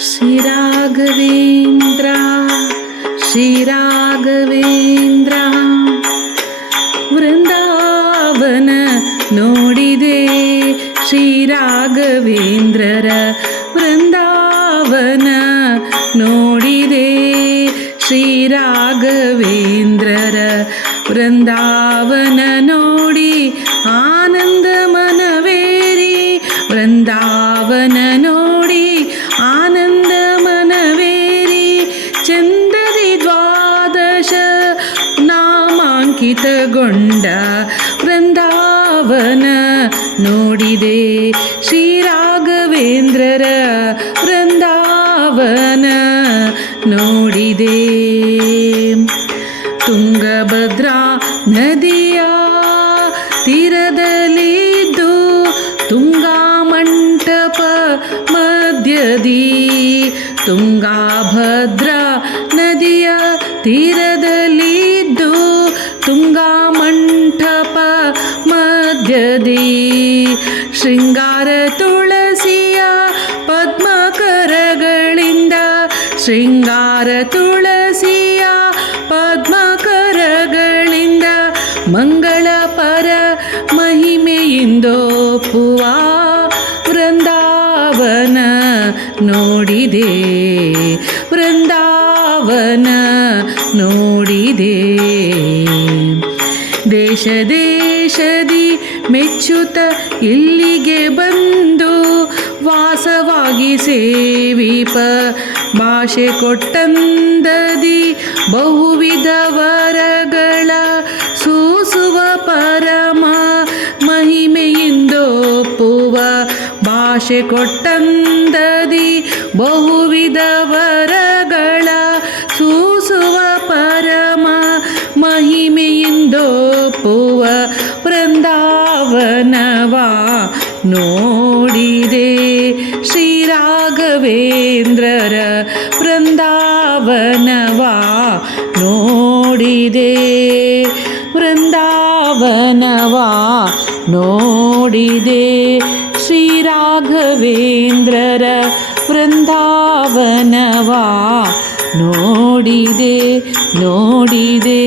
ಶ್ರೀರಾಘವೇಂದ್ರ ಶ್ರೀರಾಘವೇಂದ್ರ ವೃಂದಾವನ ನೋಡಿದೆ ಶ್ರೀರಾಘವೇಂದ್ರರ ವೃಂದಾವನ ನೋಡಿದೆ ಶ್ರೀರಾಘವೇಂದ್ರರ ವೃಂದಾವನ ನೋಡಿ ಆನಂದ ಮನವೇರಿ ವೃಂದಾವನ ನೋಡಿ ಆನಂದ ಮನವೇರಿ ಚಂದದಿ ದ್ವಾದಶ ನಾಮಾಂಕಿತಗೊಂಡ ವೃಂದಾವನ ನೋಡಿದೆ ಶ್ರೀರಾಘವೇಂದ್ರರ ವೃಂದಾವನ ನೋಡಿದೆ. ತುಂಗಭದ್ರಾ ನದಿಯ ತೀರದಲ್ಲಿದ್ದು ತುಂಗಾ ಮಂಟಪ ಮಧ್ಯದಿ ತುಂಗಾಭದ್ರಾ ನದಿಯ ತೀರದಲ್ಲಿದ್ದು ತುಂಗಾ ಮಂಟಪ ಮಧ್ಯದಿ ಶೃಂಗಾರ ತುಳಸಿಯ ಪದ್ಮಕರಗಳಿಂದ ಶೃಂಗಾರ ತುಳಸಿಯ ಪದ್ಮಕರಗಳಿಂದ ಮಂಗಳ ಪರ ಮಹಿಮೆಯಿಂದೊಪ್ಪುವ ವೃಂದಾವನ ನೋಡಿದೆ ವೃಂದಾವನ ನೋಡಿದೆ. ದೇಶ ದೇಶದಿ ಮೆಚ್ಚುತ್ತ ಇಲ್ಲಿಗೆ ಬಂದು ವಾಸವಾಗಿ ಸೇವಿಪ ಭಾಷೆ ಕೊಟ್ಟಂದದಿ ಬಹುವಿಧ ವರಗಳ ಸೂಸುವ ಪರಮ ಮಹಿಮೆಯಿಂದೊಪ್ಪುವ ಭಾಷೆ ಕೊಟ್ಟಂದದಿ ಬಹುವಿಧ ವರಗಳ ಸೂಸುವ ಪರಮ ಮಹಿಮೆಯಿಂದೊಪ್ಪುವ ವೃಂದಾವನವ ನೋಡಿದೆ ಶ್ರೀರಾಘವೇಂದ್ರರ ವೃಂದಾವನವ ನೋಡಿದೆ ವೃಂದಾವನವ ನೋಡಿದೆ ಶ್ರೀರಾಘವೇಂದ್ರರ ವೃಂದಾವನವ ನೋಡಿದೆ ನೋಡಿದೆ.